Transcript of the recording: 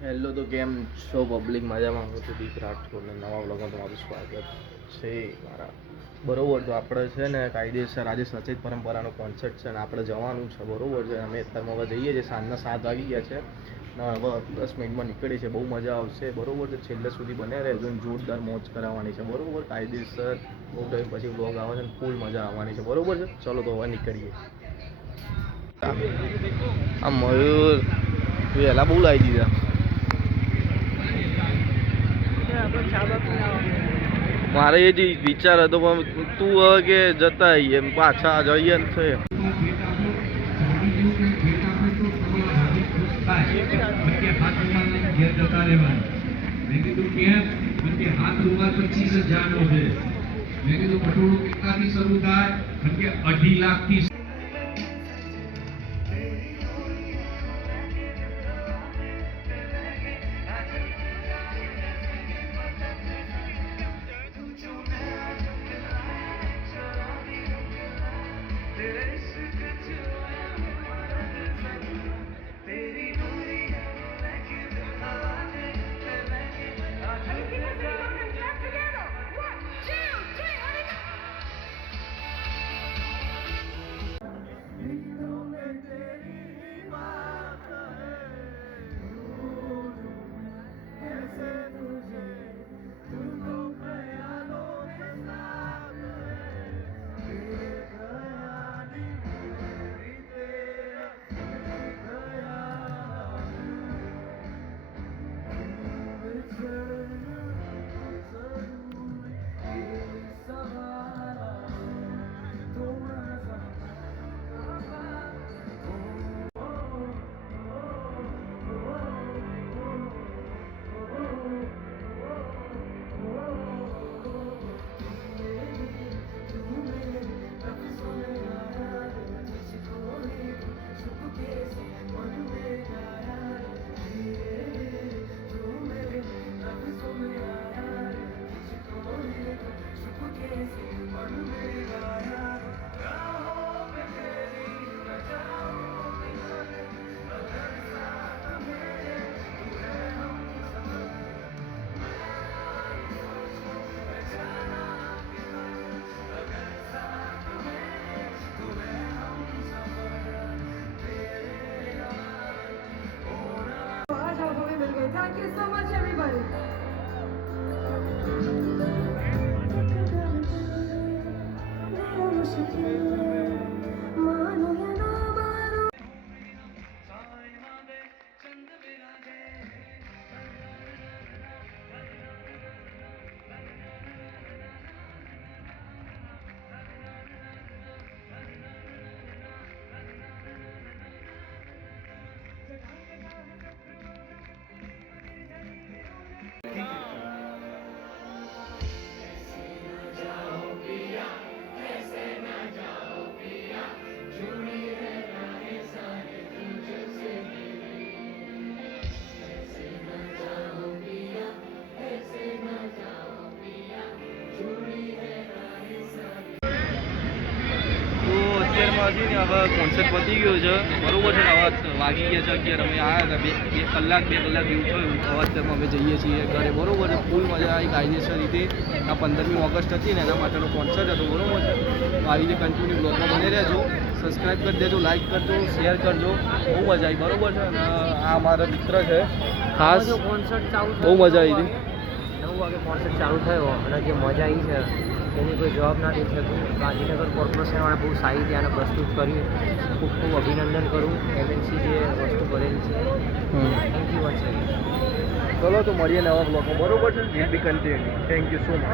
Hello, તો કેમ છો પબ્લિક? મજામાં હું છું દીપ રાજકોટના નવા વ્લોગમાં તમારું સ્વાગત છે મારા. બરોબર, તો આપણે છે ને કાયદેસર આજે સચેત પરંપરાનો કોન્સર્ટ છે ને આપણે જવાનું છે. બરોબર છે, અમે અત્યારમાં હવે જઈએ છીએ. સાંજના 7 વાગી ગયા છે ને હવે 10 મિનિટમાં નીકળી છે. બહુ મજા આવશે. બરોબર છે, છેલ્લે સુધી બને રહેજો. જોરદાર મોજ કરાવવાની છે. બરોબર, કાયદેસર બહુ ટાઈમ પછી વ્લોગ આવે છે ને ફૂલ મજા આવવાની છે. બરોબર છે, ચલો તો હવે નીકળીએ. આ મયુર વહેલા બહુ લાવી દીધા. મારે એ જ વિચાર હતો પણ તું હવે કે જતા આવીએ પાછા જઈએ ને છે. મેં કીધું કેમ? કે હાથ રૂમાલ 25,000 નો છે. મેં કીધું પટોળું કેટલાથી શરૂ થાય? કે 2.5 લાખ થી. Thank you so much, everybody. અત્યારમાં છે ને હવે કોન્સર્ટ પતી ગયો છે. બરોબર છે ને હવે વાગી ગયા છે 11. અમે આવ્યા હતા 2 કલાક જેવું થયું. હવે અત્યારમાં અમે જઈએ છીએ ઘરે. બરોબર છે, ફૂલ મજા આવી કાયદેસર રીતે. આ 15મી ઓગસ્ટ હતી ને એના માટેનો કોન્સર્ટ હતો. બરોબર છે, તો આવી રીતે કન્ટિન્યુ બ્લોગમાં બને રહેજો. સબસ્ક્રાઈબ કરી દેજો, લાઈક કરજો, શેર કરજો. બહુ મજા આવી. બરોબર છે, અને આ મારા મિત્ર છે ખાસ. કોન્સર્ટ ચાલુ બહુ મજા આવી હતી. 9 વાગે કોન્સર્ટ ચાલુ થયો અને જે મજા આવી છે તેની કોઈ જવાબ ના દઈ શકું. ગાંધીનગર કોર્પોરેશનવાળા બહુ સારી રીતે આને પ્રસ્તુત કર્યું. ખૂબ ખૂબ અભિનંદન કરું એમએનસી જે વસ્તુ કરેલી છે. Thank you once again. ચલો તો મળીએ નવા બ્લોગમાં. બરોબર છે, will be continue. Thank you so much.